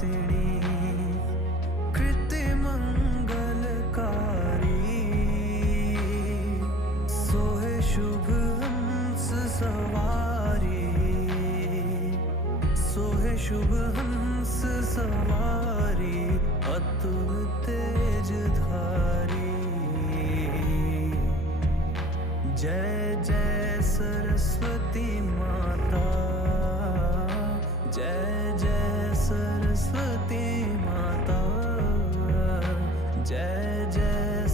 वासिनी कृत्य मंगलकारी सोहे शुभ हंस सवारी सोहे शुभ हंस सवारी अतुल तेज धारी। जय जय सरस्वती माता जय जय सरस्वती माता जय जय